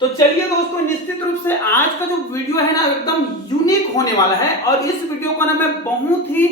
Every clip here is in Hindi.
तो चलिए दोस्तों, निश्चित रूप से आज का जो वीडियो है ना एकदम यूनिक होने वाला है। और इस वीडियो को ना मैं बहुत ही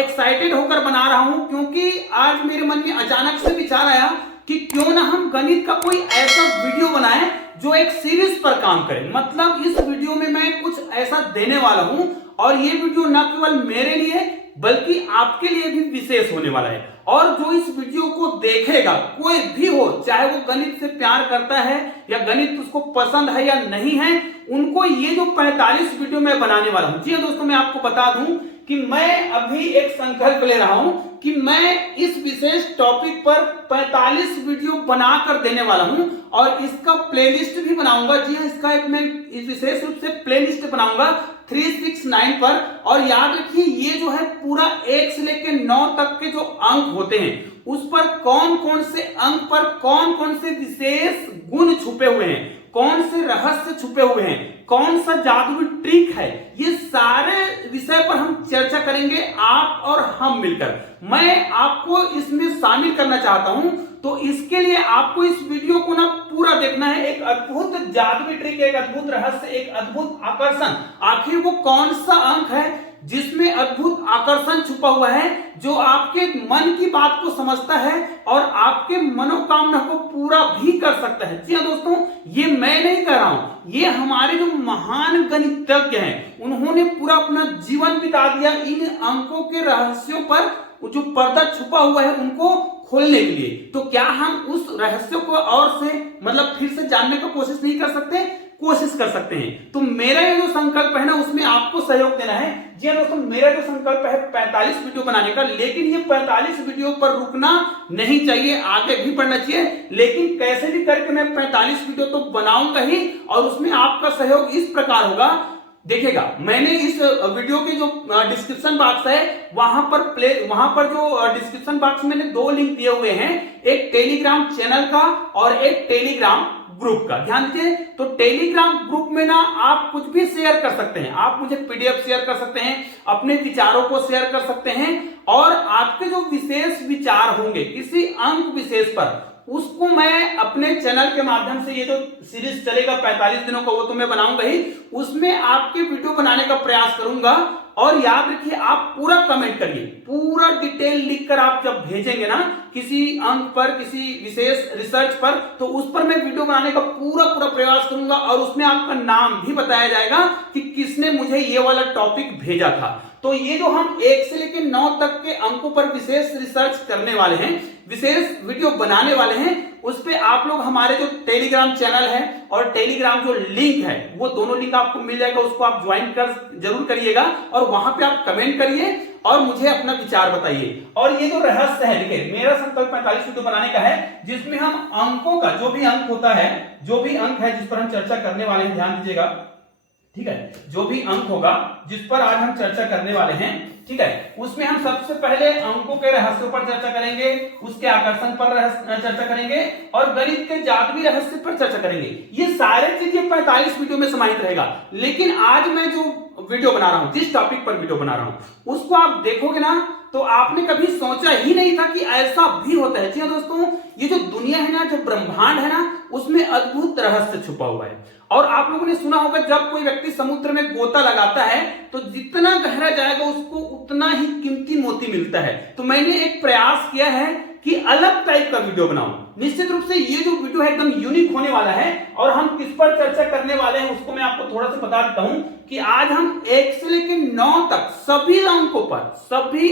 एक्साइटेड होकर बना रहा हूं, क्योंकि आज मेरे मन में अचानक से विचार आया कि क्यों ना हम गणित का कोई ऐसा वीडियो बनाएं जो एक सीरीज पर काम करे। मतलब इस वीडियो में मैं कुछ ऐसा देने वाला हूं और ये वीडियो न केवल मेरे लिए बल्कि आपके लिए भी विशेष होने वाला है। और जो इस वीडियो को देखेगा, कोई भी हो, चाहे वो गणित से प्यार करता है या गणित उसको पसंद है या नहीं है, उनको ये जो 45 वीडियो मैं बनाने वाला हूं। जी हाँ दोस्तों, मैं आपको बता दूं कि मैं अभी एक संकल्प ले रहा हूं कि मैं इस विशेष टॉपिक पर 45 वीडियो बनाकर देने वाला हूं और इसका प्लेलिस्ट भी बनाऊंगा। जी हाँ, इसका एक मैं विशेष रूप से प्लेलिस्ट बनाऊंगा 369 पर। और याद रखिए, ये जो है पूरा 1 से लेकर 9 तक के जो अंक होते हैं उस पर कौन कौन से अंक पर कौन कौन से विशेष गुण छुपे हुए हैं, कौन से रहस्य छुपे हुए हैं, कौन सा जादुई ट्रिक है, ये सारे विषय पर हम चर्चा करेंगे, आप और हम मिलकर। मैं आपको इसमें शामिल करना चाहता हूं, तो इसके लिए आपको इस वीडियो को ना पूरा देखना है। एक अद्भुत जादुई ट्रिक, एक अद्भुत रहस्य, एक अद्भुत आकर्षण, आखिर वो कौन सा अंक है जिसमें अद्भुत आकर्षण छुपा हुआ है, जो आपके मन की बात को समझता है और आपके मनोकामना को पूरा भी कर सकता है। जी हाँ दोस्तों, ये मैं नहीं कह रहा हूं, ये हमारे जो महान गणितज्ञ हैं उन्होंने पूरा अपना जीवन बिता दिया इन अंकों के रहस्यों पर, जो पर्दा छुपा हुआ है उनको खोलने के लिए। तो क्या हम उस रहस्य को और से मतलब फिर से जानने की कोशिश नहीं कर सकते? कोशिश कर सकते हैं। तो मेरा ये जो संकल्प है ना, उसमें आपको सहयोग देना है। जी हाँ दोस्तों, मेरा जो संकल्प है 45 वीडियो बनाने का, लेकिन ये 45 वीडियो पर रुकना नहीं चाहिए, आगे भी बढ़ना चाहिए। लेकिन कैसे भी करके मैं 45 वीडियो तो बनाऊंगा ही, और उसमें आपका सहयोग इस प्रकार होगा। देखिएगा, मैंने इस वीडियो के जो डिस्क्रिप्शन बॉक्स है वहां पर जो डिस्क्रिप्शन बॉक्स में मैंने 2 लिंक दिए हुए हैं, एक टेलीग्राम चैनल का और एक टेलीग्राम ग्रुप का। ध्यान दीजिए, तो टेलीग्राम ग्रुप में ना आप कुछ भी शेयर कर सकते हैं, आप मुझे पीडीएफ शेयर कर सकते हैं, अपने विचारों को शेयर कर सकते हैं, और आपके जो विशेष विचार होंगे किसी अंक विशेष पर, उसको मैं अपने चैनल के माध्यम से, ये जो सीरीज चलेगा 45 दिनों का, वो तो मैं बनाऊंगा ही, उसमें आपके वीडियो बनाने का प्रयास करूंगा। और याद रखिए, आप पूरा कमेंट करिए, पूरा डिटेल लिखकर आप जब भेजेंगे ना किसी अंक पर, किसी विशेष रिसर्च पर, तो उस पर मैं वीडियो बनाने का पूरा प्रयास करूंगा और उसमें आपका नाम भी बताया जाएगा कि किसने मुझे ये वाला टॉपिक भेजा था। तो ये जो हम 1 से लेकर 9 तक के अंकों पर विशेष रिसर्च करने वाले हैं, विशेष वीडियो बनाने वाले हैं, उस पे आप लोग हमारे जो टेलीग्राम चैनल है और टेलीग्राम जो लिंक है, वो दोनों लिंक आपको मिल जाएगा, उसको आप ज्वाइन कर जरूर करिएगा और वहां पे आप कमेंट करिए और मुझे अपना विचार बताइए। और ये जो रहस्य है, देखिए मेरा संकल्प 45 वीडियो बनाने का है, जिसमें हम अंकों का, जो भी अंक होता है, जो भी अंक है जिस पर हम चर्चा करने वाले हैं, ध्यान दीजिएगा, ठीक है, जो भी अंक होगा जिस पर आज हम चर्चा करने वाले हैं, ठीक है, उसमें हम सबसे पहले अंकों के रहस्यों पर चर्चा करेंगे, उसके आकर्षण पर चर्चा करेंगे और गणित के जादुई रहस्य पर चर्चा करेंगे। ये सारे चीजें 45 वीडियो में समाहित रहेगा। लेकिन आज मैं जो वीडियो बना रहा हूं, जिस टॉपिक पर वीडियो बना रहा हूं, उसको आप देखोगे ना तो आपने कभी सोचा ही नहीं था कि ऐसा भी होता है। जी हाँ दोस्तों, ये जो दुनिया है ना, जो ब्रह्मांड है ना, उसमें अद्भुत रहस्य छुपा हुआ है। और आप लोगों ने सुना होगा, जब कोई व्यक्ति समुद्र में गोता लगाता है तो जितना गहरा जाएगा उसको उतना ही कीमती मोती मिलता है। तो मैंने एक प्रयास किया है कि अलग टाइप का वीडियो बनाऊं। निश्चित रूप से ये जो वीडियो है एकदम यूनिक होने वाला है, और हम किस पर चर्चा करने वाले हैं उसको मैं आपको थोड़ा सा बता देता हूं कि आज हम 1 से लेकर 9 तक सभी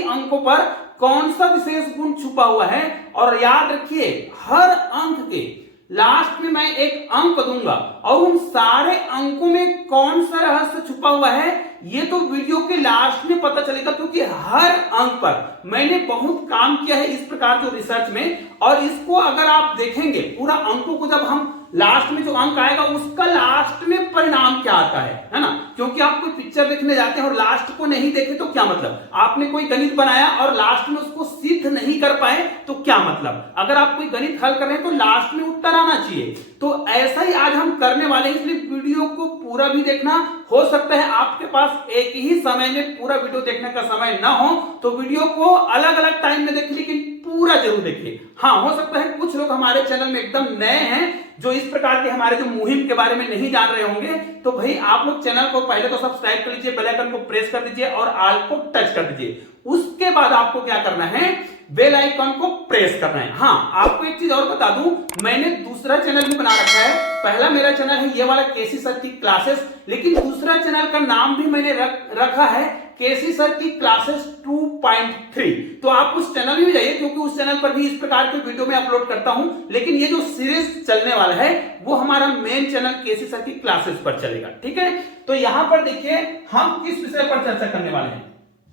अंकों पर कौन सा विशेष गुण छुपा हुआ है। और याद रखिए, हर अंक के लास्ट में मैं एक अंक दूंगा और उन सारे अंकों में कौन सा रहस्य छुपा हुआ है ये तो वीडियो के लास्ट में पता चलेगा, क्योंकि हर अंक पर मैंने बहुत काम किया है इस प्रकार जो रिसर्च में। और इसको अगर आप देखेंगे पूरा अंकों को, जब हम लास्ट में जो अंक आएगा उसका लास्ट में परिणाम क्या आता है ना, क्योंकि आप कोई पिक्चर देखने जाते हैं और लास्ट को नहीं देखे तो क्या मतलब, आपने कोई गणित बनाया और लास्ट में उसको सिद्ध नहीं कर पाए तो क्या मतलब। अगर आप कोई गणित हल कर रहे हैं तो लास्ट में उत्तर आना चाहिए। तो ऐसा ही आज हम करने वाले हैं, इसलिए वीडियो को पूरा भी देखना। हो सकता है आपके पास एक ही समय में पूरा वीडियो देखने का समय ना हो, तो वीडियो को अलग अलग टाइम में देखिए, लेकिन पूरा जरूर देखिए। हाँ, हो सकता है कुछ लोग हमारे चैनल में एकदम नए हैं जो इस प्रकार के हमारे जो मुहिम के बारे में नहीं जान रहे होंगे, तो भाई आप लोग चैनल को पहले तो सब्सक्राइब कर लीजिए, बेल आइकन को प्रेस कर दीजिए और ऑल को टच कर दीजिए। उसके बाद आपको क्या करना है, बेल आइकन को प्रेस करना है। हाँ, आपको एक चीज और बता दूं, मैंने दूसरा चैनल भी बना रखा है। पहला मेरा चैनल है ये वाला केसी सर की क्लासेस, लेकिन दूसरा चैनल का नाम भी मैंने रखा है केसी सर की क्लासेस 2.3। तो आप उस चैनल में जाइए, क्योंकि उस चैनल पर भी इस प्रकार के वीडियो में अपलोड करता हूं। लेकिन ये जो सीरीज चलने वाला है वो हमारा मेन चैनल केसी सर की क्लासेस पर चलेगा, ठीक है। तो यहां पर देखिए हम किस विषय पर चर्चा करने वाले हैं।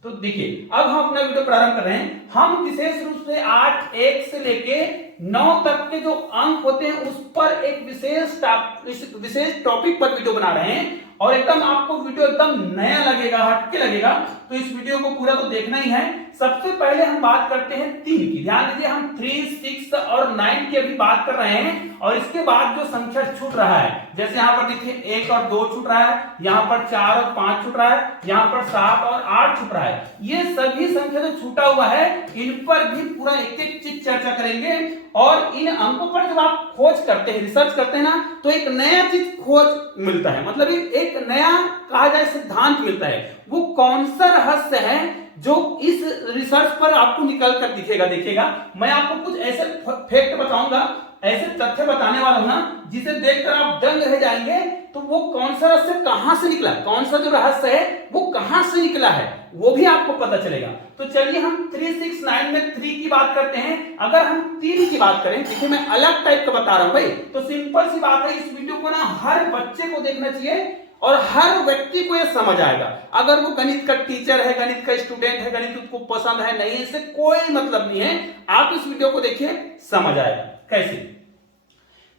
तो देखिए अब हम अपना वीडियो प्रारंभ कर रहे हैं। हम विशेष रूप से 8 से लेके 9 तक के जो अंक होते हैं उस पर एक विशेष टॉपिक पर वीडियो बना रहे हैं, और एकदम आपको वीडियो एकदम नया लगेगा, हटके लगेगा। तो इस वीडियो को पूरा तो देखना ही है। सबसे पहले हम बात करते हैं 3 की। ध्यान दीजिए, हम 3, 6 और 9 की अभी बात कर रहे हैं, और इसके बाद जो संख्या छूट रहा है, जैसे यहां पर देखिए 1 और 2 छूट रहा है, यहां पर 4 और 5 छूट रहा है, यहां पर 7 और 8 छूट रहा है। ये सभी संख्या जो छूटा हुआ है, इन पर भी पूरा एक एक चीज चर्चा करेंगे। और इन अंकों पर जब आप खोज करते हैं, रिसर्च करते हैं ना, तो एक नया चीज खोज मिलता है, मतलब एक नया कहा जाए सिद्धांत मिलता है। वो कौन सा रहस्य है जो इस रिसर्च पर आपको निकल कर दिखेगा। मैं आपको कुछ ऐसे फैक्ट बताऊंगा, ऐसे तथ्य बताने वाला हूं ना, जिसे देखकर आप दंग रह जाएंगे। तो वो कौन सा रहस्य कहां से निकला, कौन सा जो रहस्य है वो कहां से निकला है, वो भी आपको पता चलेगा। तो चलिए हम 3, 6, 9 में 3 की बात करते हैं। अगर हम 3 की बात करें, देखिए मैं अलग टाइप का बता रहा हूं भाई, तो सिंपल सी बात है, इस वीडियो को ना हर बच्चे को देखना चाहिए और हर व्यक्ति को यह समझ आएगा। अगर वो गणित का टीचर है, गणित का स्टूडेंट है, गणित उसको पसंद है नहीं, इससे कोई मतलब नहीं है। आप इस वीडियो को देखिए, समझ आएगा कैसे।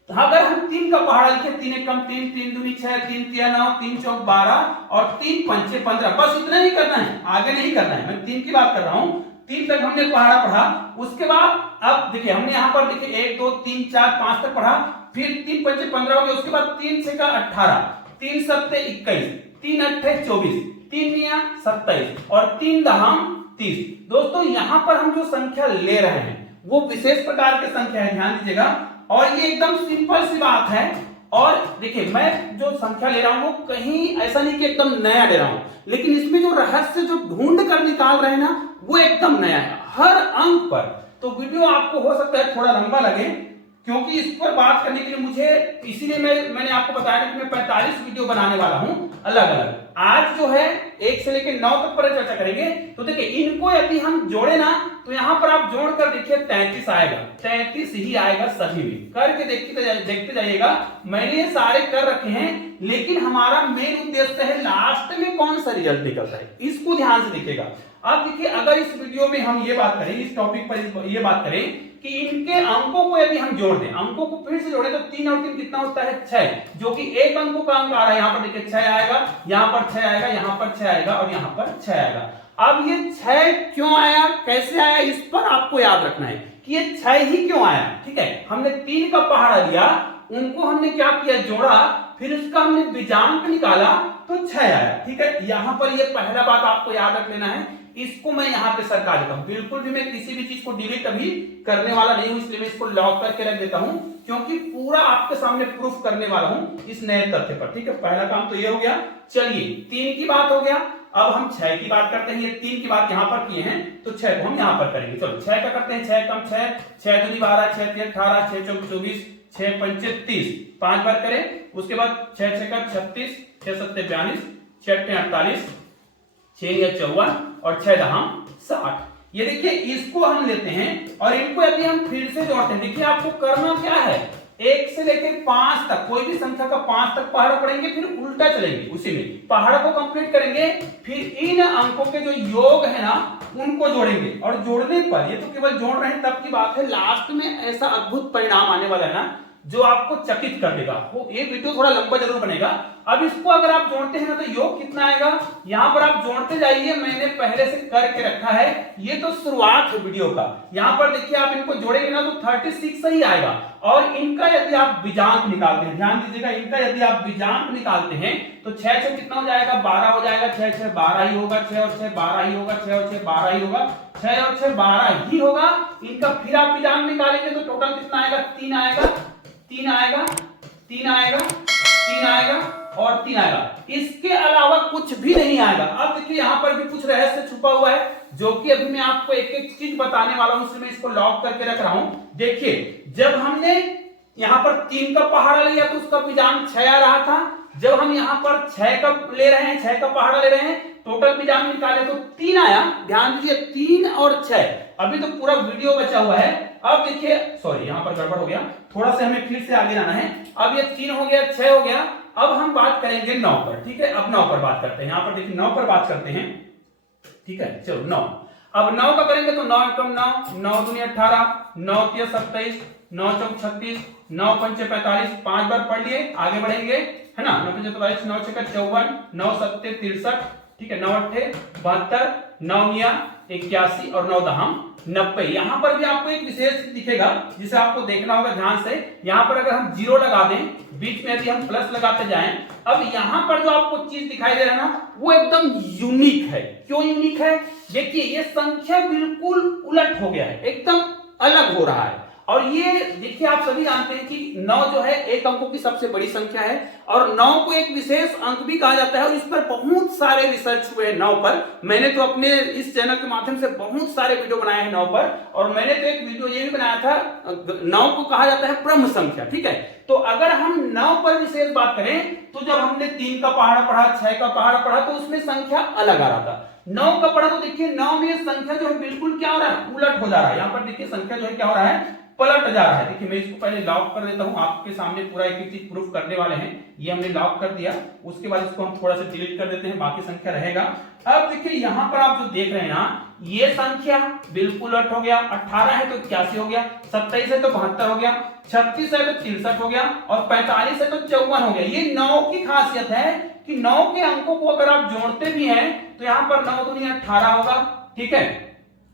तो अगर हम 3 का पहाड़ा लिखे, 3 एकम 3, 3 दूनी 6, 3 तिया 9, 3 चौक 12 और 3 पंचे 15। बस इतना ही करना है, आगे नहीं करना है। मैं 3 की बात कर रहा हूं। 3 तक हमने पहाड़ा पढ़ा। उसके बाद अब देखिए हमने यहां पर देखिए 1, 2, 3, 4, 5 तक पढ़ा। फिर 3 पंचे 15 हो गए। उसके बाद 3 6 का 18, 3 सत्ते 21, 3 अट्ठे 24, 3 निया 27 और 3 दहाम 30। दोस्तों यहां पर हम जो संख्या ले रहे हैं वो विशेष प्रकार की संख्या है, ध्यान दीजिएगा। और ये एकदम सिंपल सी बात है। और देखिए मैं जो संख्या ले रहा हूं वो कहीं ऐसा नहीं कि एकदम नया ले रहा हूं, लेकिन इसमें जो रहस्य जो ढूंढ कर निकाल रहे हैं ना, वो एकदम नया है हर अंक पर। तो वीडियो आपको हो सकता है थोड़ा लंबा लगे, क्योंकि इस पर बात करने के लिए मुझे, इसीलिए मैंने आपको बताया कि मैं 45 वीडियो बनाने वाला हूं अलग अलग। आज जो है 1 से लेकर 9 तक पर चर्चा करेंगे। तो देखिए इनको यदि हम जोड़े ना, तो यहां पर आप जोड़कर देखिए 33 आएगा, 33 ही आएगा सभी में। करके देखते जाइएगा। मैंने ये सारे कर रखे हैं, लेकिन हमारा मेन उद्देश्य है लास्ट में कौन सा रिजल्ट निकलता है, इसको ध्यान से देखिएगा। अब देखिए अगर इस वीडियो में हम ये बात करें, इस टॉपिक पर ये बात करें कि इनके अंकों को यदि हम जोड़ दें, अंकों को फिर से जोड़ें, तो 3 और 3 कितना होता है 6, जो कि एक अंकों का अंक आ रहा है। यहां पर देखिए 6 आएगा, यहां पर 6 आएगा, यहां पर 6 आएगा और यहां पर 6 आएगा। अब ये 6 क्यों आया, कैसे आया, इस पर आपको याद रखना है कि ये 6 ही क्यों आया। ठीक है, हमने 3 का पहाड़ा लिया, उनको हमने क्या किया, जोड़ा, फिर उसका हमने बीजांक निकाला तो 6 आया। ठीक है, यहां पर ये पहला बात आपको याद रख लेना है। इसको मैं यहां पे सरका देता हूं, बिल्कुल भी मैं किसी भी चीज को डिलीट अभी करने वाला नहीं हूं, इसलिए मैं इसको लॉक करके रख देता हूं, क्योंकि पूरा आपके सामने प्रूफ करने वाला हूं इस नए तथ्य पर। ठीक है, पहला काम तो ये हो गया। चलिए 3 की बात हो गया, अब हम 6 की बात करते हैं। ये 3 की बात यहां पर किए हैं, तो 6 को हम यहां पर करेंगे। चलो 6 का करते हैं, 6 कम 6, 6 दूनी 12, 6 3 18, 6 चौक 24, 6 पंचे 30, 5 बार करें। उसके बाद 6 6 का 36, 6 सत्ते 42, 6 अट्ठे 48, 6 या 54 और 6 दहाम 60। ये देखिए इसको हम लेते हैं और इनको यदि हम फिर से जोड़ते हैं, देखिए आपको करना क्या है, 1 से लेकर 5 तक कोई भी संख्या का 5 तक पहाड़ा पढ़ेंगे, फिर उल्टा चलेंगे, उसी में पहाड़ा को कंप्लीट करेंगे, फिर इन अंकों के जो योग है ना उनको जोड़ेंगे। और जोड़ने पर, ये तो केवल जोड़ रहे हैं तब की बात है, लास्ट में ऐसा अद्भुत परिणाम आने वाला है ना जो आपको चकित कर देगा। वो ये वीडियो थोड़ा लंबा जरूर बनेगा। अब इसको अगर आप जोड़ते हैं ना, तो योग कितना आएगा, यहां पर आप जोड़ते जाइए, मैंने पहले से करके रखा है, ये तो शुरुआत है वीडियो का। यहां पर देखिए आप इनको जोड़ेंगे ना तो 36 सही आएगा। और इनका यदि आप बीजांक निकालते हैं, ध्यान दीजिएगा, इनका यदि आप बीजांक निकालते हैं तो 6 6 कितना हो जाएगा, 12 हो जाएगा, 6 6 12 ही होगा, 6 और 6 12 ही होगा, 6 और 6 12 ही होगा, 6 और 6 12 ही होगा। इनका फिर आप बीजांक निकालेंगे तो टोटल कितना आएगा, 3 आएगा। 3 आएगा, 3 आएगा, 3 आएगा और 3 आएगा। इसके अलावा कुछ भी नहीं आएगा। अब देखिए यहां पर भी कुछ रहस्य छुपा हुआ है, जो कि अभी मैं आपको एक एक चीज बताने वाला हूं, इसलिए मैं इसको लॉक करके रख रहा हूं। देखिए जब हमने यहां पर 3 का पहाड़ा लिया तो उसका बीजांग 6 आ रहा था। जब हम यहां पर 6 का ले रहे हैं, 6 का पहाड़ा ले रहे हैं, टोटल बीजांग निकाले तो 3 आया। ध्यान दीजिए 3 और 6। अभी तो पूरा वीडियो बचा हुआ है। अब देखिए, सॉरी यहां पर गड़बड़ हो गया, थोड़ा सा हमें फिर से आगे जाना है। अब ये 3 हो गया, 6 हो गया। अब हम बात करेंगे 9 पर, ठीक है। अब 9 पर बात करते हैं। यहां पर देखिए 9 पर बात करते हैं, ठीक है। चलो 9, अब 9 का करेंगे तो 9 एकम 9, 9 दूनी 18, 9 तिया 27, 9 चौक 36, 9 पंचे 45, 5 बार पढ़ लिए, आगे बढ़ेंगे, है ना। 9 पंचे 45, 9 छक्का 54, 9 सत्ते 63, ठीक है। 9 अट्ठे 72, 9 निया 81 और 9 दहम 90। यहां पर भी आपको एक विशेष दिखेगा जिसे आपको देखना होगा ध्यान से। यहां पर अगर हम 0 लगा दें, बीच में यदि हम प्लस लगाते जाएं, अब यहां पर जो आपको चीज दिखाई दे रहा है ना, वो एकदम यूनिक है। क्यों यूनिक है? देखिए ये संख्या बिल्कुल उलट हो गया है, एकदम अलग हो रहा है। और ये देखिए आप सभी जानते हैं कि 9 जो है एक अंकों की सबसे बड़ी संख्या है और 9 को एक विशेष अंक भी कहा जाता है और इस पर बहुत सारे रिसर्च हुए हैं 9 पर। मैंने तो अपने इस चैनल के माध्यम से बहुत सारे वीडियो बनाए हैं 9 पर, और मैंने तो एक वीडियो ये भी बनाया था, 9 को कहा जाता है ब्रह्म संख्या, ठीक है। तो अगर हम 9 पर विशेष बात करें तो जब हमने 3 का पहाड़ा पढ़ा, 6 का पहाड़ा पढ़ा तो उसमें संख्या अलग आ रहा था। 9 का पढ़ा तो देखिए 9 में संख्या जो है बिल्कुल क्या हो रहा है, उलट हो जा रहा है। यहां पर देखिए संख्या जो है क्या हो रहा है, पलट जा रहा है। देखिए मैं इसको पहले लॉक कर देता हूं, आपके सामने पूरा एक एक चीज प्रूफ करने वाले हैं। ये हमने लॉक कर दिया, उसके बाद इसको हम थोड़ा सा डिलीट कर देते हैं, बाकी संख्या रहेगा। अब देखिए यहां पर आप जो देख रहे हैं ना, ये संख्या बिल्कुल उलट हो गया। 18 है तो 81 हो गया, 27 है तो 72 हो गया, 36 है तो 63 हो गया और 45 है तो 54 हो गया। ये 9 की खासियत है कि 9 के अंकों को अगर आप जोड़ते भी हैं तो यहां पर 9 दूनी 18 होगा, ठीक है।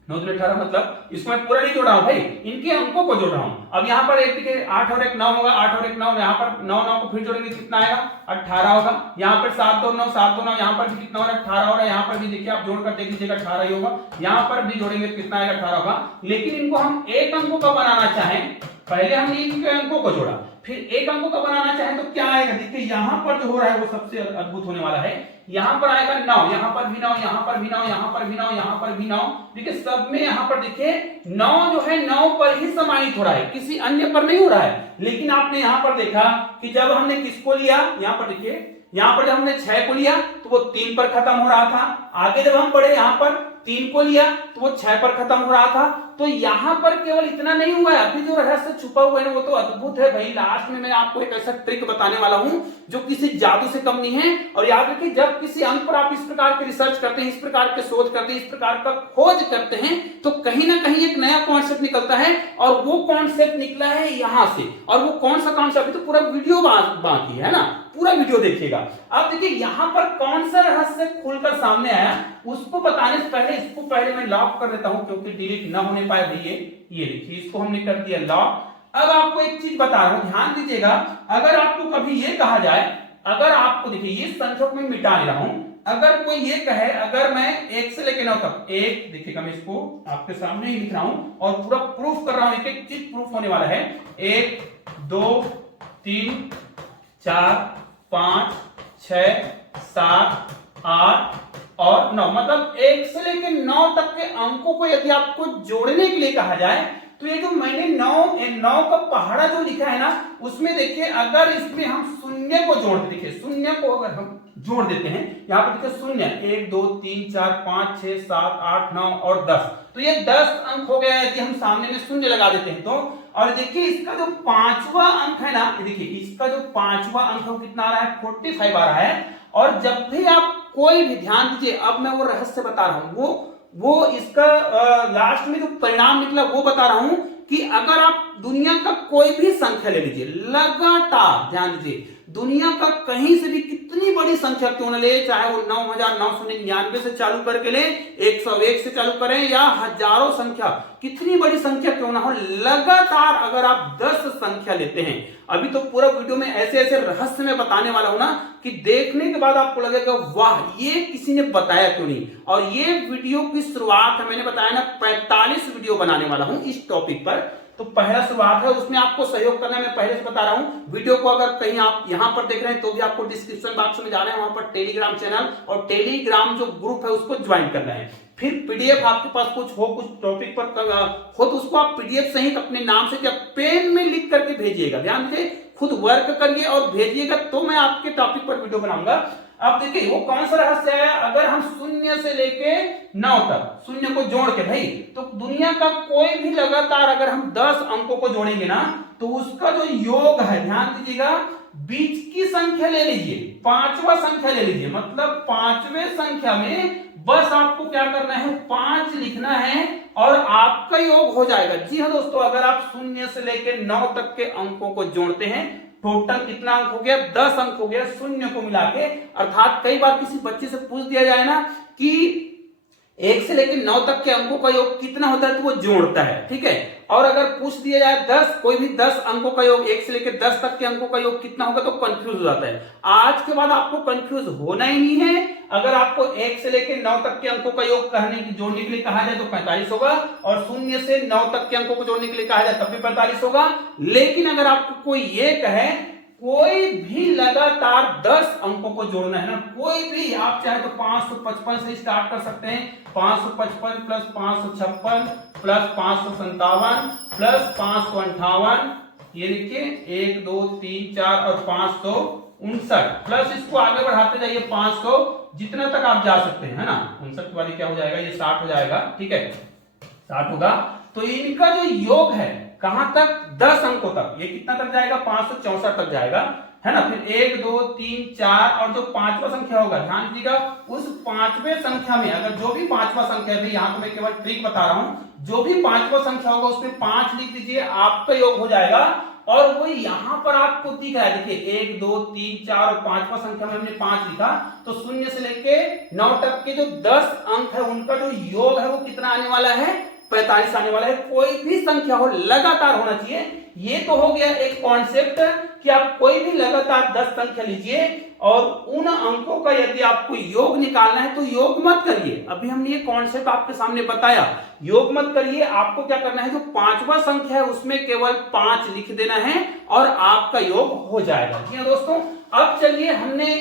9 दूनी 18 मतलब इसको मैं पूरा नहीं जोड़ रहा हूं भाई, इनके अंकों को जोड़ रहा हूं। अब यहां पर एक देखिए 8 और 1 9 होगा, 8 और 1 9, यहां पर 9 9 को फिर जोड़ेंगे कितना आएगा, 18 होगा। यहां पर 7 2 9 7 2 9, यहां पर भी कितना हो रहा है, 18 हो रहा है। यहां पर भी देखिए आप जोड़कर देख लीजिएगा 18 ही होगा। यहां पर भी जोड़ेंगे कितना आएगा, 18 होगा। लेकिन इनको हम एक अंकों का बनाना चाहें, पहले हमने इनके अंकों को जोड़ा, फिर एक अंकों का बनाना चाहें तो क्या आएगा। देखिए यहां पर जो हो रहा है वो सबसे अद्भुत होने वाला है। यहां पर आएगा 9, यहां पर भी 9, यहां पर भी 9, यहां पर भी 9, यहां पर भी 9। देखिए सब में यहां पर देखिए 9 जो है 9 पर ही समाहित हो रहा है, किसी अन्य पर नहीं हो रहा है। लेकिन आपने यहां पर देखा कि जब हमने किसको लिया, यहां पर देखिए, यहां पर जब हमने 6 को लिया तो वो 3 पर खत्म हो रहा था। आगे जब हम बढ़े यहां पर 3 को लिया तो वो 6 पर खत्म हो रहा था। तो यहां पर केवल इतना नहीं हुआ है, अभी जो रहस्य छुपा हुआ है ना वो तो अद्भुत है भाई। लास्ट में मैं आपको एक ऐसा ट्रिक बताने वाला हूं जो किसी जादू से कम नहीं है। और याद रखिए जब किसी अंक पर आप इस प्रकार के रिसर्च करते हैं, इस प्रकार के शोध करते हैं, इस प्रकार का खोज करते हैं, तो कहीं ना कहीं एक नया कॉन्सेप्ट निकलता है। और वो कॉन्सेप्ट निकला है यहां से। और वो कौन सा कॉन्सेप्ट, अभी तो पूरा वीडियो बाकी है ना, पूरा वीडियो देखिएगा। अब देखिए यहां पर कौन सा रहस्य खुलकर सामने आया, उसको बताने से पहले इसको पहले मैं लॉक कर देता हूं क्योंकि डिलीट ना होने पाए भाई। ये देखिए इसको हमने कर दिया लॉक। अब आपको एक चीज बता रहा हूं, ध्यान दीजिएगा। अगर आपको कभी ये कहा जाए, अगर आपको देखिए ये संख्या को मैं मिटा ले रहा हूं, अगर कोई ये कहे, अगर मैं 1 से लेकर 9 तक, एक देखिएगा मैं इसको आपके सामने ही लिख रहा हूं और पूरा प्रूफ कर रहा हूं, एक एक चीज प्रूफ होने वाला है। 1 2 3 4 5 6 7 8 और 9, मतलब 1 से लेकर 9 तक के अंकों को यदि आपको जोड़ने के लिए कहा जाए तो ये जो मैंने 9 का पहाड़ा जो लिखा है ना, उसमें देखिए अगर इसमें हम शून्य को जोड़, देखिए शून्य को अगर हम जोड़ देते हैं, यहां पर देखिए शून्य 1 2 3 4 5 6 7 8 9 और 10, तो ये 10 अंक हो गया यदि हम सामने में शून्य लगा देते हैं तो। और देखिए इसका जो 5वां अंक है ना, देखिए इसका जो 5वां अंक है कितना आ रहा है, 45 आ रहा है। और जब भी आप कोई भी, ध्यान दीजिए अब मैं वो रहस्य बता रहा हूं, वो इसका लास्ट में जो परिणाम निकला वो बता रहा हूं कि अगर आप दुनिया का कोई भी संख्या ले लीजिए लगातार, ध्यान दीजिए दुनिया का कहीं से भी कितनी बड़ी संख्या क्यों न ले, चाहे वो 9,999 से चालू करके ले, 101 से चालू करें या हजारों संख्या, कितनी बड़ी संख्या क्यों ना हो, लगातार अगर आप 10 संख्या लेते हैं, अभी तो पूरा वीडियो में ऐसे ऐसे रहस्य में बताने वाला हूं ना कि देखने के बाद आपको लगेगा वाह ये किसी ने बताया क्यों नहीं। और ये वीडियो की शुरुआत है, मैंने बताया ना 45 वीडियो बनाने वाला हूं इस टॉपिक पर, तो तो पहला शुरुआत है, उसमें आपको सहयोग करना मैं पहले से बता रहा हूं। वीडियो को अगर कहीं आप यहां पर देख रहे हैं तो भी आपको डिस्क्रिप्शन बॉक्स में जाना है, वहां पर टेलीग्राम चैनल और टेलीग्राम जो ग्रुप है उसको ज्वाइन करना है। फिर पीडीएफ आपके पास कुछ हो, कुछ टॉपिक पर हो तो उसको आप पीडीएफ सहित अपने नाम से या पेन में लिख करके भेजिएगा। ध्यान दीजिए, खुद वर्क करिए और भेजिएगा, तो मैं आपके टॉपिक पर वीडियो बनाऊंगा। अब देखिए वो कौन सा रहस्य है, अगर हम शून्य से लेके 9 तक शून्य को जोड़ के भाई, तो दुनिया का कोई भी लगातार अगर हम 10 अंकों को जोड़ेंगे ना, तो उसका जो योग है, ध्यान दीजिएगा, बीच की संख्या ले लीजिए, पांचवा संख्या ले लीजिए, मतलब पांचवें संख्या में बस आपको क्या करना है, 5 लिखना है और आपका योग हो जाएगा। जी हाँ दोस्तों, अगर आप शून्य से लेके 9 तक के अंकों को जोड़ते हैं, टोटल कितना अंक हो गया, 10 अंक हो गया शून्य को मिला के। अर्थात कई बार किसी बच्चे से पूछ दिया जाए ना कि 1 से लेकर 9 तक के अंकों का योग कितना होता है, तो वो जोड़ता है, ठीक है। और अगर पूछ दिया जाए 10, कोई भी 10 अंकों का योग, 1 से लेकर 10 तक के अंकों का योग कितना होगा, तो कंफ्यूज हो जाता है। आज के बाद आपको कंफ्यूज होना ही नहीं है। अगर आपको 1 से लेकर 9 तक के अंकों का योग जोड़ने के लिए कहा जाए तो 45 होगा, और 0 से 9 तक के अंकों को जोड़ने के लिए कहा जाए तब भी 45 होगा। लेकिन अगर आपको कोई ये कहे कोई भी लगातार 10 अंकों को जोड़ना है ना, कोई भी, आप चाहे तो 555 से स्टार्ट कर सकते हैं, 555 प्लस 556 प्लस 557 प्लस 558, ये देखिए 1 2 3 4 और 559 प्लस इसको आगे बढ़ाते जाइए 500, जितना तक आप जा सकते हैं, है ना। 59 वाली क्या हो जाएगा, ये 60 हो जाएगा, ठीक है, 60 होगा। तो इनका जो योग है कहां तक, 10 अंकों तक, ये कितना तक जाएगा, 564 तक जाएगा, है ना। फिर 1 2 3 4 और जो पांचवा संख्या होगा, ध्यान दीजिएगा, उस पांचवें संख्या में अगर जो भी पांचवा संख्या है, यहां तो मैं केवल ट्रिक बता रहा हूं, जो भी पांचवा संख्या होगा उसमें 5 लिख दीजिए, आपका योग हो जाएगा। और वो यहां पर आपको दिख रहा है, देखिए 1 2 3 4 और पांचवा संख्या में हमने 5 लिखा, तो 0 से लेके 9 तक के जो 10 अंक है उनका जो योग है वो कितना आने वाला है, 45 आने वाला है। कोई भी संख्या हो, लगातार होना चाहिए। ये तो हो गया एक कॉन्सेप्ट कि आप कोई भी लगातार 10 संख्या लीजिए और उन अंकों का यदि आपको योग निकालना है तो योग मत करिए। अभी हमने ये कॉन्सेप्ट आपके सामने बताया, योग मत करिए। आपको क्या करना है, जो पांचवा संख्या है उसमें केवल 5 लिख देना है और आपका योग हो जाएगा। जी हाँ दोस्तों, अब चलिए, हमने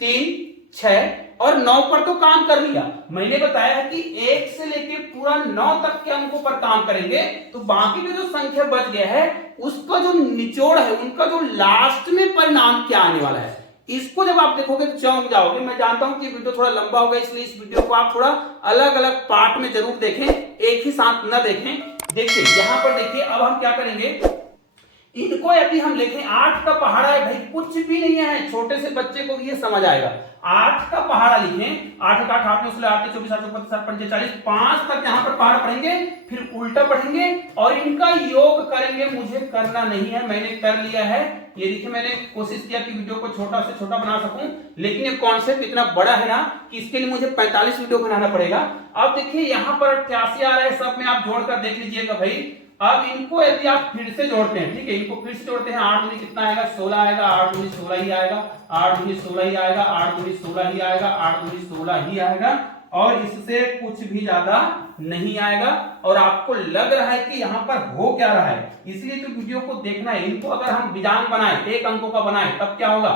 3 6 और 9 पर तो काम कर लिया। मैंने बताया है कि 1 से लेके पूरा 9 तक के अंकों पर काम करेंगे, तो बाकी में जो संख्या बच गया है उसका जो निचोड़ है, उनका जो लास्ट में परिणाम क्या आने वाला है, इसको जब आप देखोगे तो चौंक जाओगे। मैं जानता हूं कि वीडियो थोड़ा लंबा होगा, इसलिए इस वीडियो को आप थोड़ा अलग अलग पार्ट में जरूर देखें, एक ही साथ न देखें। देखिए यहां पर देखिए, अब हम क्या करेंगे, इनको यदि हम लिखें 8 का पहाड़ा है, भाई कुछ भी नहीं है, छोटे से बच्चे को भी ये समझ आएगा। 8 का पहाड़ा लिखें, 8 का 8 में 16 8 24 8 25 25 40, 5 तक यहां पर पहाड़ा पढ़ेंगे, फिर उल्टा पढ़ेंगे और इनका योग करेंगे। मुझे करना नहीं है, मैंने कर लिया है। ये देखिए, मैंने कोशिश किया कि वीडियो को छोटा से छोटा बना सकूं, लेकिन ये कॉन्सेप्ट इतना बड़ा है ना कि इसके लिए मुझे 45 वीडियो बनाना पड़ेगा। अब देखिए यहां पर 88 आ रहा है, सब में आप जोड़कर देख लीजिएगा भाई। अब इनको यदि आप फिर से जोड़ते हैं, ठीक है, इनको फिर से जोड़ते हैं, 8 दूनी कितना आएगा, 16 आएगा, 8 दूनी 16 ही आएगा, 8 दूनी 16 ही आएगा, 8 दूनी 16 ही आएगा, 8 दूनी 16 ही आएगा, और इससे कुछ भी ज्यादा नहीं आएगा। और आपको लग रहा है कि यहाँ पर हो क्या रहा है, इसलिए तो वीडियो को देखना है। इनको अगर हम बीजांग बनाए, 1 अंकों का बनाए, तब क्या होगा,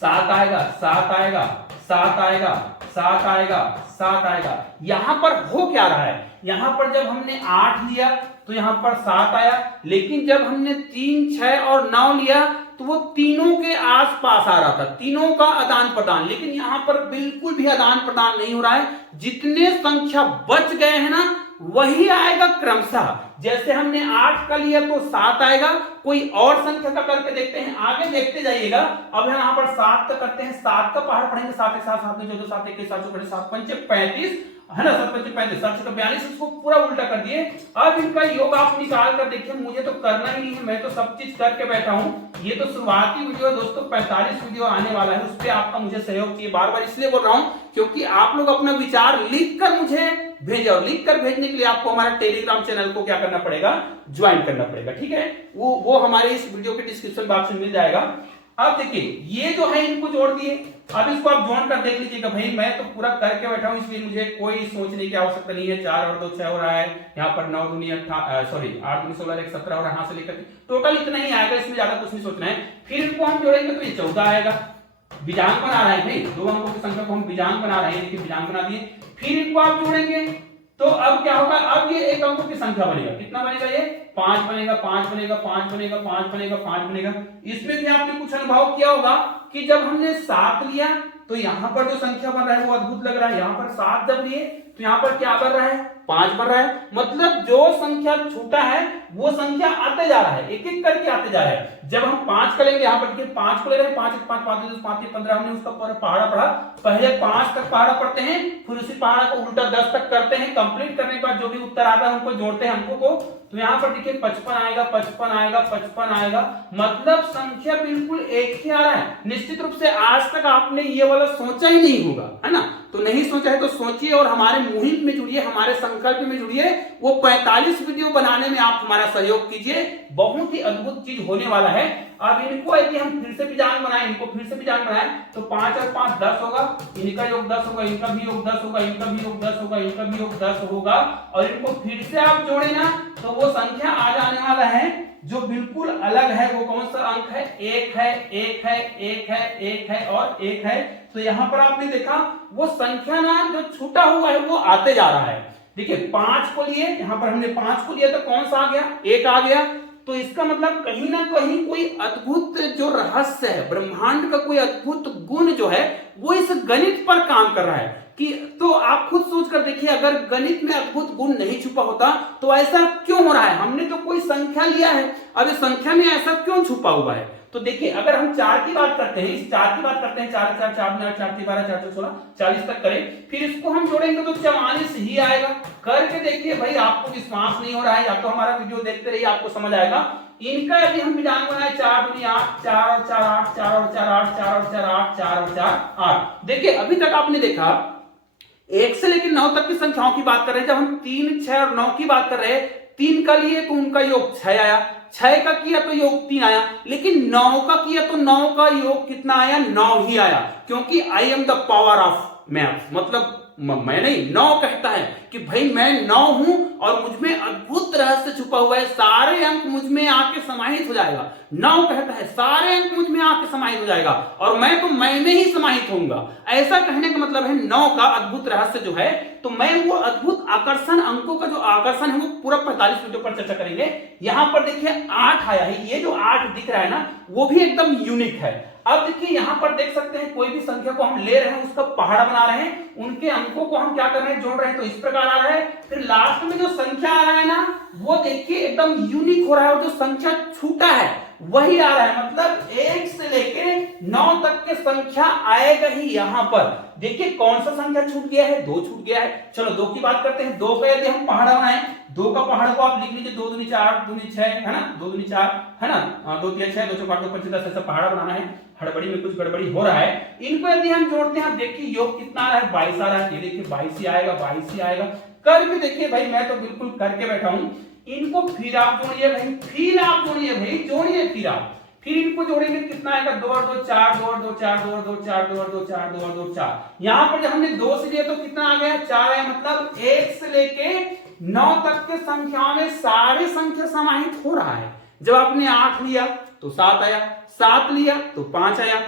7 आएगा, 7 आएगा, 7 आएगा, 7 आएगा, 7 आएगा। यहां पर हो क्या रहा है, यहां पर जब हमने 8 लिया तो यहां पर 7 आया, लेकिन जब हमने 3 6 और 9 लिया तो वो तीनों के आसपास आ रहा था, तीनों का आदान प्रदान। लेकिन यहां पर बिल्कुल भी आदान प्रदान नहीं हो रहा है। जितने संख्या बच गए हैं ना वही आएगा क्रमशः। जैसे हमने 8 का लिया तो 7 आएगा। कोई और संख्या का करके देखते हैं, आगे देखते जाइएगा। अब यहाँ पर 7 का करते हैं, 7 का पहाड़ पढ़ेंगे, 7 एक 7 7 में जो 7 एक 7 7 7 पंचे 35, है ना, 7 पंचे 35, 7 6 42, इसको पूरा उल्टा कर दिए। अब इनका योग आप निकाल कर देखिए, मुझे तो करना ही नहीं है, मैं तो सब चीज करके बैठा हूं। ये तो शुरुआती वीडियो है दोस्तों, 45 वीडियो आने वाला है, उस पर आपका मुझे सहयोग चाहिए। बार बार इसलिए बोल रहा हूं क्योंकि आप लोग अपना विचार लिख कर मुझे भेजे, और लिख कर भेजने के लिए आपको हमारा टेलीग्राम चैनल को क्या करना पड़ेगा, ज्वाइन करना पड़ेगा, ठीक है। वो हमारे इस वीडियो के डिस्क्रिप्शन बॉक्स में मिल जाएगा। अब देखिए ये जो है इनको जोड़ दिए। अब इसको आप जोड़ कर देख लीजिएगा। भाई मैं तो पूरा करके बैठा हूं, इसलिए मुझे कोई सोचने की आवश्यकता नहीं है। 4 और 2 6 हो रहा है, यहाँ पर 9 दूनी 8 दूनी 16 1 17 और यहाँ से लेकर टोटल इतना ही आएगा, इसमें ज्यादा कुछ नहीं सोचना है। फिर इनको हम जोड़ेंगे तो ये 14 आएगा। बीजांग बना रहे हैं भाई, दो अंकों की संख्या को हम बीजांग बना रहे हैं, देखिए बीजांग बना दिए। फिर इनको आप जोड़ेंगे तो अब क्या होगा, अब ये एक अंकों की संख्या बनेगा। कितना बनेगा ये 5 बनेगा, 5 बनेगा, 5 बनेगा, 5 बनेगा, 5 बनेगा। इसमें भी आपने कुछ अनुभव किया होगा कि जब हमने 7 लिया तो यहां पर जो संख्या बन रहा है वो अद्भुत लग रहा है। यहां पर 7 जब लिए तो यहां पर क्या बन रहा है 5 बन रहा है। मतलब जो संख्या छूटा है वो संख्या आते जा रहा है, एक एक करके आते जा रहा है। जब हम 5 करेंगे, यहाँ पर देखिए 5 को ले रहे हैं, 5 5 5 5 15 हमने उसका पहाड़ा पढ़ा। पहले 5 तक पहाड़ा पढ़ते हैं, फिर उसी पहाड़ा को उल्टा 10 तक करते हैं। कंप्लीट करने के बाद जो भी उत्तर आता है उनको जोड़ते हैं अंकों को। तो यहाँ पर देखिए 55 आएगा, 55 आएगा, 55 आएगा। मतलब संख्या बिल्कुल एक ही आ रहा है। निश्चित रूप से आज तक आपने ये वाला सोचा ही नहीं होगा, है ना? तो नहीं सोचा है तो सोचिए और हमारे मुहिम में जुड़िए, हमारे संकल्प में जुड़िए। वो 45 वीडियो बनाने में आप हमारा सहयोग कीजिए, बहुत ही अद्भुत चीज होने वाला है। अब इनको यदि हम फिर से बीजांग बनाए, इनको फिर से बीजांग बनाए तो 5 और 5 10 होगा, इनका योग 10 होगा, इनका भी योग 10 होगा, इनका भी योग 10 होगा, इनका भी योग 10 होगा। और इनको फिर से आप जोड़े ना तो वो संख्या आ जाने वाला है जो बिल्कुल अलग है। वो कौन सा अंक है? 1 है, 1 है, 1 है, 1 है और 1 है। तो यहां पर आपने देखा वो संख्या ना जो छूटा हुआ है वो आते जा रहा है। देखिए 5 को लिए, यहां पर हमने 5 को लिया तो कौन सा आ गया? 1 आ गया। तो इसका मतलब कहीं ना कहीं कोई अद्भुत जो रहस्य है, ब्रह्मांड का कोई अद्भुत गुण जो है वो इस गणित पर काम कर रहा है। कि तो आप खुद सोच कर देखिए, अगर गणित में अद्भुत गुण नहीं छुपा होता तो ऐसा क्यों हो रहा है? हमने तो कोई संख्या लिया है, अब इस संख्या में ऐसा क्यों छुपा हुआ है? तो देखिए अगर हम 4 की बात करते हैं, इस 4 की बात करते हैं, 4 4 4 4 4 12 4 16 40 तक करें, फिर इसको हम जोड़ेंगे तो 44 ही आएगा। करके देखिए भाई, आपको विश्वास नहीं हो रहा है या तो हमारा वीडियो देखते रहिए, आपको समझ आएगा। इनका यदि हम बीजांग बनाए 4 दूनी 8, 4 और 4 8, 4 और 4 8, 4 और 4 8, 4 और 4 8। देखिए अभी तक आपने देखा 1 से लेकर 9 तक की संख्याओं की बात कर रहे हैं। जब हम 3 6 और 9 की बात कर रहे हैं, 3 का लिए तो उनका योग 6 आया, 6 का किया तो योग 3 आया, लेकिन 9 का किया तो 9 का योग कितना आया? 9 ही आया। क्योंकि I am the power of math, मतलब मैं नहीं, 9 कहता है कि भाई मैं 9 हूं और मुझ में अद्भुत रहस्य छुपा हुआ है, सारे अंक मुझ में आके समाहित हो जाएगा। 9 कहता है सारे अंक मुझ में आके समाहित हो जाएगा और मैं तो मैं में ही समाहित होऊंगा। ऐसा कहने का मतलब है 9 का अद्भुत रहस्य जो है, तो मैं वो अद्भुत आकर्षण, अंकों का जो आकर्षण है वो पूरा 45 वीडियो पर चर्चा करेंगे। यहां पर देखिए 8 आया है, ये जो 8 दिख रहा है ना वो भी एकदम यूनिक है। अब देखिए यहां पर देख सकते हैं कोई भी संख्या को हम ले रहे हैं, उसका पहाड़ा बना रहे हैं, उनके अंकों को हम क्या कर रहे हैं? जोड़ रहे हैं। तो इस प्रकार आ रहा है। फिर लास्ट में जो संख्या आ रहा है ना वो देखिए एकदम यूनिक हो रहा है और जो संख्या छूटा है वही आ रहा है। मतलब 1 से लेके 9 तक के संख्या आएगा ही यहां पर। देखिए कौन सा संख्या छूट गया है? 2 छूट गया है। चलो 2 की बात करते हैं। 2 का यदि हम पहाड़ा बनाए, 2 का पहाड़ा को आप लिख लीजिए, 2 दूनी 4 दूनी 6 है ना, 2 दूनी 4 है ना, 2 3 6 2 4 5 2 5 10 ऐसा पहाड़ा बनाना है। हड़बड़ी में कुछ गड़बड़ी हो रहा है। इनको यदि हम जोड़ते हैं, देखिए योग कितना आ रहा है? 22 आ रहा है। ये देखिए 22 ही आएगा, 22 ही आएगा। करके देखिए भाई, मैं तो बिल्कुल करके बैठा हूं। इनको फिर आप जोड़िए भाई, फिर आप जोड़िए भाई, जोड़िए फिर आप, फिर इनको जोड़ेंगे कितना आएगा? 2 और 2 4, 2 और 2 4, 2 और 2 4, 2 और 2 4, 2 और 2 4। यहां पर जब हमने 2 से लिया तो कितना आ गया? 4 आया। मतलब 1 से लेके 9 तक के संख्याओं में सारी संख्या समाहित हो रहा है। जब आपने 8 लिया तो 7 आया, 7 लिया तो 5 आया।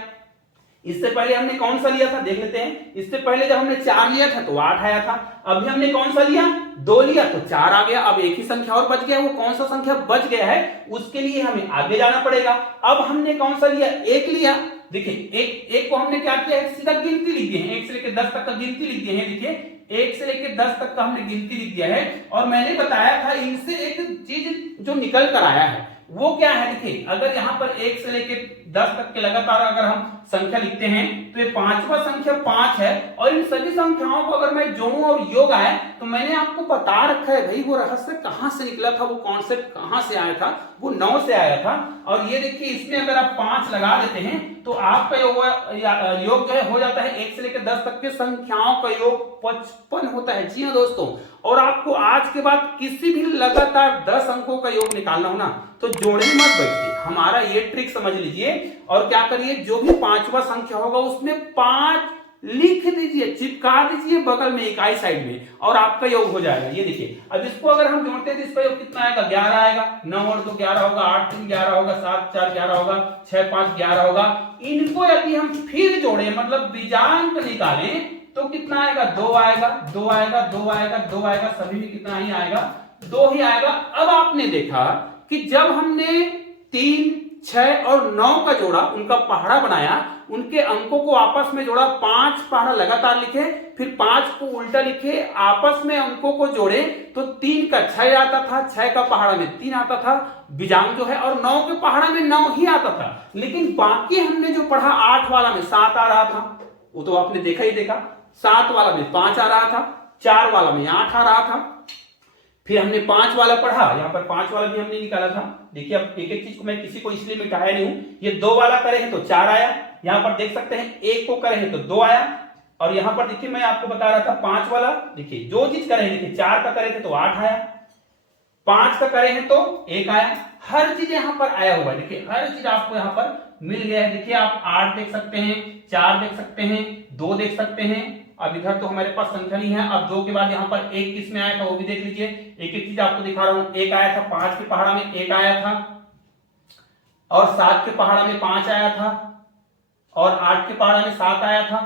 इससे पहले हमने कौन सा लिया था देख लेते हैं। इससे पहले जब हमने 4 लिया था तो 8 आया था। अभी हमने कौन सा लिया? 2 लिया तो 4 आ गया। अब एक ही संख्या और बच गया। वो कौन सा संख्या बच गया है उसके लिए हमें आगे जाना पड़ेगा। अब हमने कौन सा लिया? 1 लिया। देखिए एक को हमने क्या किया? सीधा गिनती लिख दी है, 1 से लेकर 10 तक का गिनती लिख दी है। देखिए 1 से लेकर 10 तक का हमने गिनती लिख दिया है। और मैंने बताया था इनसे एक चीज जो निकल कर आया है वो क्या है? देखिए अगर यहां पर 1 से लेकर 10 तक के लगातार अगर हम संख्या लिखते हैं तो ये 5वां संख्या 5 है। और इन सभी संख्याओं को अगर मैं जोड़ूं और योग आए तो मैंने आपको बता रखा है भाई वो रहस्य कहां से निकला था, वो कॉन्सेप्ट कहां से आया था, वो 9 से आया था। और ये देखिए इसमें अगर आप 5 लगा देते हैं तो आपका योग जो है हो जाता है 1 से लेकर 10 तक के संख्याओं का योग 55 होता है। जी हाँ दोस्तों, और आपको आज के बाद किसी भी लगातार 10 अंकों का योग निकालना हो ना तो जोड़े मत बैठिए, हमारा ये ट्रिक समझ लीजिए और क्या करिए, जो भी पांचवा संख्या होगा उसमें 5 लिख दीजिए, चिपका दीजिए बगल में इकाई साइड में, और आपका योग हो जाएगा। ये देखिए, अब इसको अगर हम जोड़ते हैं तो इसका योग कितना आएगा, 11 आएगा। 9 और 2 11 होगा, 8 3 11 होगा, 7 4 11 होगा, 6 5 11 होगा। इनको यदि हम फिर जोड़े मतलब बीजांक निकालें तो कितना आएगा, 2 आएगा, 2 आएगा, 2 आएगा, 2 आएगा, सभी में कितना ही आएगा, 2 ही आएगा। अब आपने देखा कि जब हमने 3 6 और 9 का जोड़ा, उनका पहाड़ा बनाया, उनके अंकों को आपस में जोड़ा, 5 पहाड़ा लगातार लिखे, फिर 5 को उल्टा लिखे, आपस में अंकों को जोड़े तो 3 का 6 आता था, 6 का पहाड़ा में 3 आता था बीजांग जो है, और 9 के पहाड़ा में 9 ही आता था। लेकिन बाकी हमने जो पढ़ा 8 वाला में 7 आ रहा था, वो तो आपने देखा ही देखा। 7 वाला में 5 आ रहा था, 4 वाला में 8 आ रहा था। फिर हमने 5 वाला पढ़ा, यहां पर 5 वाला भी हमने निकाला था। देखिए अब एक एक चीज को मैं किसी को इसलिए मिटाया नहीं हूं, ये 2 वाला करे हैं तो 4 आया, यहां पर देख सकते हैं 1 को करे हैं तो 2 आया, और यहां पर देखिए मैं आपको बता रहा था 5 वाला, देखिए जो चीज करे हैं, देखिए 4 का करे थे तो 8 आया, 5 का करे हैं तो 1 आया, हर चीज यहां पर आया हुआ है। देखिए हर चीज आपको यहां पर मिल गया है। देखिए आप 8 देख सकते हैं, 4 देख सकते हैं, 2 देख सकते हैं। अब इधर तो हमारे पास संख्या नहीं है। अब 2 के बाद यहाँ पर 1 किस में आया था वो भी देख लीजिए। एक एक चीज आपको दिखा रहा हूं। 1 आया था 5 के पहाड़ा में 1 आया था, और 7 के पहाड़ा में 5 आया था, और 8 के पहाड़ा में 7 आया था।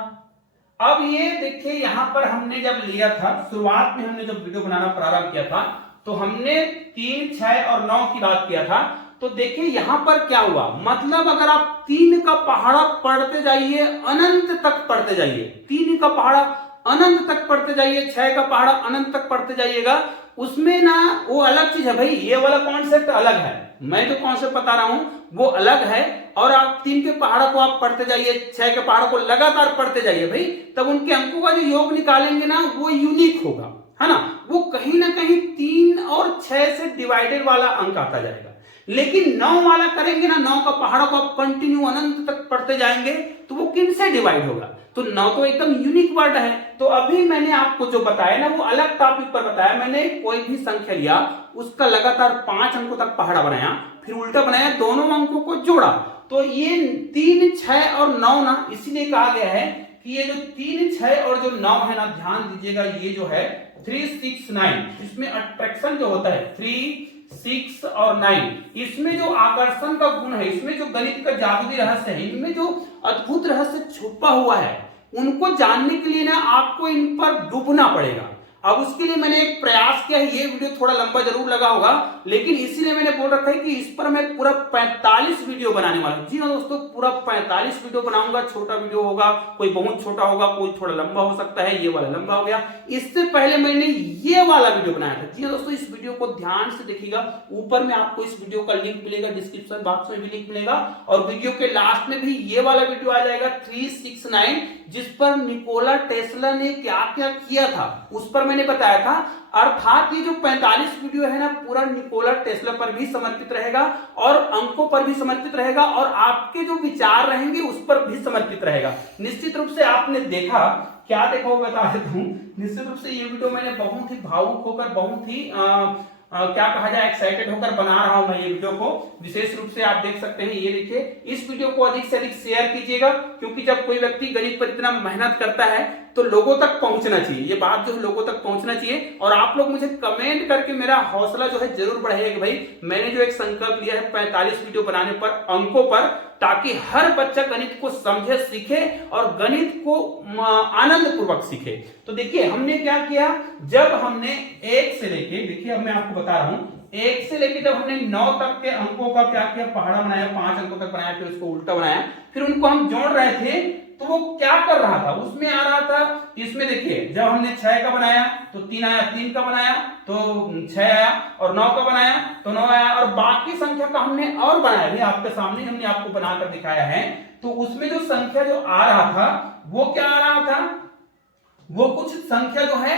अब ये देखिए यहां पर हमने जब लिया था, शुरुआत में हमने जब वीडियो बनाना प्रारंभ किया था तो हमने 3 6 और 9 की बात किया था। तो देखिए यहां पर क्या हुआ, मतलब अगर आप 3 का पहाड़ा पढ़ते जाइए, अनंत तक पढ़ते जाइए, 3 का पहाड़ा अनंत तक पढ़ते जाइए, 6 का पहाड़ा अनंत तक पढ़ते जाइएगा, उसमें ना वो अलग चीज है भाई, ये वाला कॉन्सेप्ट अलग है, मैं जो कॉन्सेप्ट बता रहा हूं वो अलग है। और आप 3 के पहाड़ा को आप पढ़ते जाइए, 6 के पहाड़ा को लगातार पढ़ते जाइए भाई, तब उनके अंकों का जो योग निकालेंगे ना वो यूनिक होगा, है ना, वो कहीं ना कहीं 3 और 6 से डिवाइडेड वाला अंक आता जाएगा। लेकिन 9 वाला करेंगे ना, 9 का पहाड़ा को आप कंटिन्यू अनंत तक पढ़ते जाएंगे तो वो किन से डिवाइड होगा, तो 9 तो एकदम यूनिक वर्ड है। तो अभी मैंने आपको जो बताया ना वो अलग टॉपिक पर बताया, मैंने कोई भी संख्या लिया, उसका लगातार 5 अंकों तक पहाड़ा बनाया, फिर उल्टा बनाया, दोनों अंकों को जोड़ा, तो ये 3 6 और 9 ना, इसीलिए कहा गया है कि ये जो 3 6 और जो 9 है ना, ध्यान दीजिएगा, ये जो है 3 6 9, इसमें अट्रैक्शन जो होता है 3 6 और 9, इसमें जो आकर्षण का गुण है, इसमें जो गणित का जादुई रहस्य है, इनमें जो अद्भुत रहस्य छुपा हुआ है, उनको जानने के लिए ना आपको इन पर डूबना पड़ेगा। अब उसके लिए मैंने एक प्रयास किया है, ये वीडियो थोड़ा लंबा जरूर लगा होगा, लेकिन इसीलिए मैंने बोल रखा है कि इस पर मैं पूरा 45 वीडियो बनाने वाला हूं। जी हाँ दोस्तों, पूरा 45 वीडियो बनाऊंगा। छोटा वीडियो होगा, कोई बहुत छोटा होगा, कोई थोड़ा लंबा हो सकता है, ये वाला लंबा हो गया। इससे पहले मैंने ये वाला वीडियो बनाया था। जी हाँ दोस्तों, इस वीडियो को ध्यान से देखिएगा, ऊपर में आपको इस वीडियो का लिंक मिलेगा, डिस्क्रिप्शन बॉक्स में भी लिंक मिलेगा, और वीडियो के लास्ट में भी ये वाला वीडियो आ जाएगा 369, जिस पर निकोला टेस्ला ने क्या क्या किया था उस पर मैंने बताया था। अर्थात ये जो 45 वीडियो है ना, पूरा निकोला टेस्ला पर भी समर्पित रहेगा, और अंकों पर भी समर्पित रहेगा, और आपके जो विचार रहेंगे उस पर भी समर्पित रहेगा। निश्चित रूप से आपने देखा, क्या देखा वो बता देता हूं। निश्चित रूप से ये वीडियो मैंने बहुत ही भावुक होकर, बहुत ही क्या कहा जाए, एक्साइटेड होकर बना रहा हूं मैं ये वीडियो को। विशेष रूप से आप देख सकते हैं, ये देखिए, इस वीडियो को अधिक से अधिक शेयर कीजिएगा, क्योंकि जब कोई व्यक्ति गणित पर इतना मेहनत करता है तो लोगों तक पहुंचना चाहिए, ये बात जो है लोगों तक पहुंचना चाहिए। और आप लोग मुझे कमेंट करके मेरा हौसला जो है जरूर बढ़ाइएगा कि भाई मैंने जो एक संकल्प लिया है 45 वीडियो बनाने पर, अंकों पर, ताकि हर बच्चा गणित को समझे, सीखे और गणित को आनंद पूर्वक सीखे। तो देखिए हमने क्या किया, जब हमने 1 से लेके, देखिए अब मैं आपको बता रहा हूं, 1 से लेके जब हमने 9 तक के अंकों का क्या किया, पहाड़ा बनाया, 5 अंकों तक बनाया, फिर उसको उल्टा बनाया, फिर उनको हम जोड़ रहे थे, तो वो क्या कर रहा था, उसमें आ रहा था, इसमें देखिए जब हमने 6 का बनाया तो 3 आया, 3 का बनाया तो 6 आया, और 9 का बनाया तो 9 आया, और बाकी संख्या का हमने और बनाया भी, आपके सामने हमने आपको बनाकर दिखाया है। तो उसमें जो संख्या जो आ रहा था वो क्या आ रहा था, वो कुछ संख्या जो है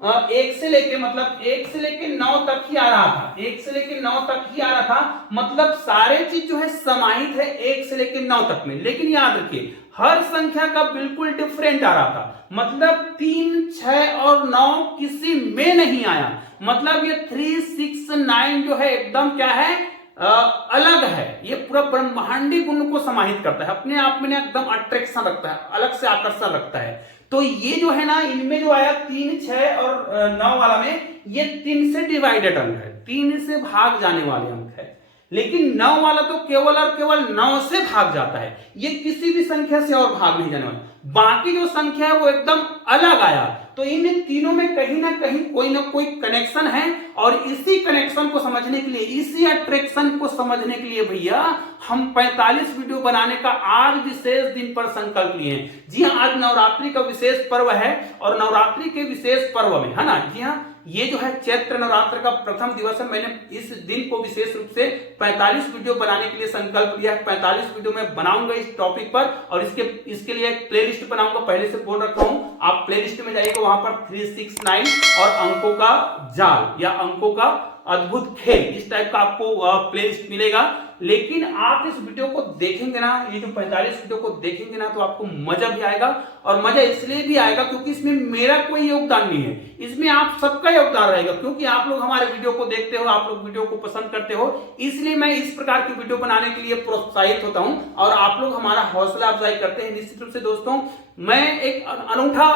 1 से लेके, मतलब 1 से लेके 9 तक ही आ रहा था, 1 से लेके 9 तक ही आ रहा था, मतलब सारे चीज जो है समाहित है 1 से लेके 9 तक में। लेकिन याद रखिए हर संख्या का बिल्कुल डिफरेंट आ रहा था, मतलब 3 6 और 9 किसी में नहीं आया, मतलब ये 3 6 9 जो है एकदम क्या है, अलग है, ये पूरा ब्रह्मांडी गुण को समाहित करता है, अपने आप में एकदम अट्रैक्शन रखता है, अलग से आकर्षण रखता है। तो ये जो है ना, इनमें जो आया 3, 6 और 9 वाला में, ये 3 से डिवाइडेड अंक है, 3 से भाग जाने वाले अंक है। लेकिन 9 वाला तो केवल और केवल 9 से भाग जाता है, ये किसी भी संख्या से और भाग नहीं जाने वाला। बाकी जो संख्या है वो एकदम अलग आया। तो इन तीनों में कहीं ना कहीं कोई ना कोई कनेक्शन है, और इसी कनेक्शन को समझने के लिए, इसी अट्रैक्शन को समझने के लिए भैया हम 45 वीडियो बनाने का आज विशेष दिन पर संकल्प लिए हैं। जी हाँ, आज नवरात्रि का विशेष पर्व है, और नवरात्रि के विशेष पर्व में, है ना, जी हाँ, ये जो है चैत्र नवरात्र का प्रथम दिवस है। मैंने इस दिन को विशेष रूप से 45 वीडियो बनाने के लिए संकल्प लिया है। 45 वीडियो मैं बनाऊंगा इस टॉपिक पर, और इसके लिए एक प्लेलिस्ट बनाऊंगा, पहले से बोल रखा हूं। आप प्लेलिस्ट में जाइएगा, वहां पर 369 और अंकों का जाल या अंकों का अद्भुत खेल, इस टाइप का आपको प्लेलिस्ट मिलेगा। लेकिन आप इस वीडियो को देखेंगे ना, ये जो 45 वीडियो को देखेंगे ना, तो आपको मजा भी आएगा। और मजा इसलिए भी आएगा क्योंकि इसमें मेरा कोई योगदान नहीं है, इसमें आप सबका योगदान रहेगा, क्योंकि आप लोग हमारे वीडियो को देखते हो, आप लोग वीडियो को पसंद करते हो, इसलिए मैं इस प्रकार की वीडियो बनाने के लिए प्रोत्साहित होता हूं, और आप लोग हमारा हौसला अफजाई करते हैं। निश्चित रूप से दोस्तों, मैं एक अनूठा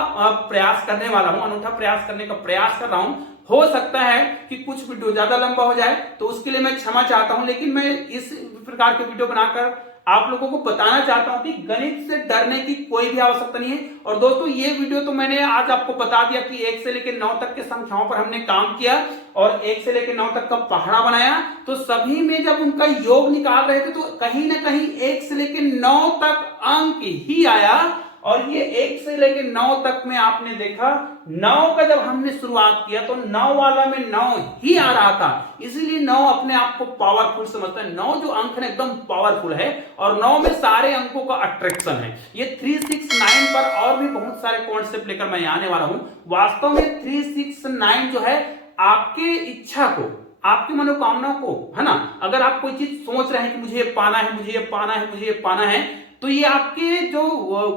प्रयास करने वाला हूं, अनूठा प्रयास करने का प्रयास कर रहा हूं। हो सकता है कि कुछ वीडियो ज्यादा लंबा हो जाए, तो उसके लिए मैं क्षमा चाहता हूं, लेकिन मैं इस प्रकार के वीडियो बनाकर आप लोगों को बताना चाहता हूं कि गणित से डरने की कोई भी आवश्यकता नहीं है। और दोस्तों, ये वीडियो तो मैंने आज आपको बता दिया कि 1 से लेकर 9 तक के संख्याओं पर हमने काम किया, और 1 से लेकर 9 तक का पहाड़ा बनाया। तो सभी में जब उनका योग निकाल रहे थे, तो कहीं ना कहीं 1 से लेकर 9 तक अंक ही आया, और ये 1 से लेकर 9 तक में आपने देखा, 9 का जब हमने शुरुआत किया तो 9 वाला में 9 ही आ रहा था। इसीलिए 9 अपने आप को पावरफुल समझता है। 9 जो अंक है एकदम पावरफुल है, और 9 में सारे अंकों का अट्रैक्शन है। ये 369 पर और भी बहुत सारे कॉन्सेप्ट लेकर मैं आने वाला हूं। वास्तव में 369 जो है आपके इच्छा को, आपकी मनोकामना को, है ना, अगर आप कोई चीज सोच रहे हैं कि मुझे ये पाना है, मुझे ये पाना है, मुझे ये पाना है, तो ये आपके जो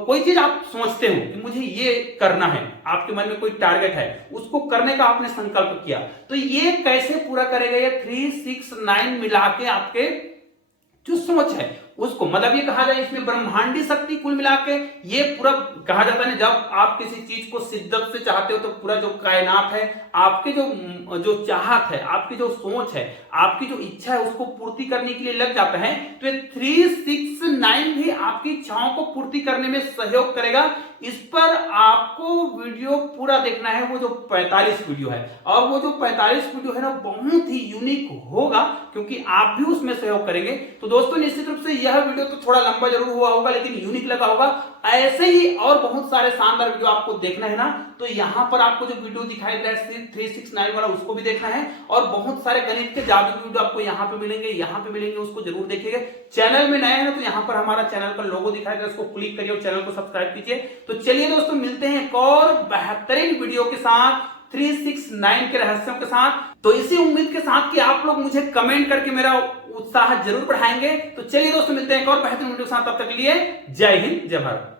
कोई चीज आप सोचते हो कि मुझे ये करना है, आपके मन में कोई टारगेट है, उसको करने का आपने संकल्प किया, तो ये कैसे पूरा करेगा? ये 369 मिला के आपके जो सोच है उसको, मतलब ये कहा जाए इसमें ब्रह्मांडी शक्ति कुल मिला के ये पूरा कहा जाता है। जब आप किसी चीज को शिद्दत से चाहते हो, तो पूरा जो कायनात है, आपके जो चाहत है, आपकी जो सोच है, आपकी जो इच्छा है, उसको पूर्ति करने के लिए लग जाता है। तो ये 369 भी आपकी इच्छाओं को पूर्ति करने में सहयोग करेगा। इस पर आपको वीडियो पूरा देखना है, वो जो 45 वीडियो है, और वो जो 45 वीडियो है ना, बहुत ही यूनिक होगा, क्योंकि आप भी उसमें सहयोग करेंगे। तो दोस्तों, निश्चित रूप से यह वीडियो तो थोड़ा लंबा जरूर हुआ होगा, लेकिन यूनिक लगा होगा। ऐसे ही और बहुत सारे शानदार वीडियो आपको देखना है ना, तो यहां पर आपको जो वीडियो दिखाई दे रहा है 369 वाला, उसको भी देखना है। और बहुत सारे गणित के जादू वीडियो आपको यहाँ पे मिलेंगे, उसको जरूर देखिएगा। चैनल में नए हैं तो यहाँ पर हमारा चैनल का लोगो दिखाई दे रहा है, उसको क्लिक करिए और चैनल को सब्सक्राइब कीजिए। तो चलिए दोस्तों, मिलते हैं एक और बेहतरीन वीडियो के साथ, 369 के रहस्यों के साथ। तो इसी उम्मीद के साथ कि आप लोग मुझे कमेंट करके मेरा उत्साह जरूर बढ़ाएंगे। तो चलिए दोस्तों, मिलते हैं एक और बेहतरीन वीडियो के साथ, तब तक के लिए जय हिंद, जय भारत।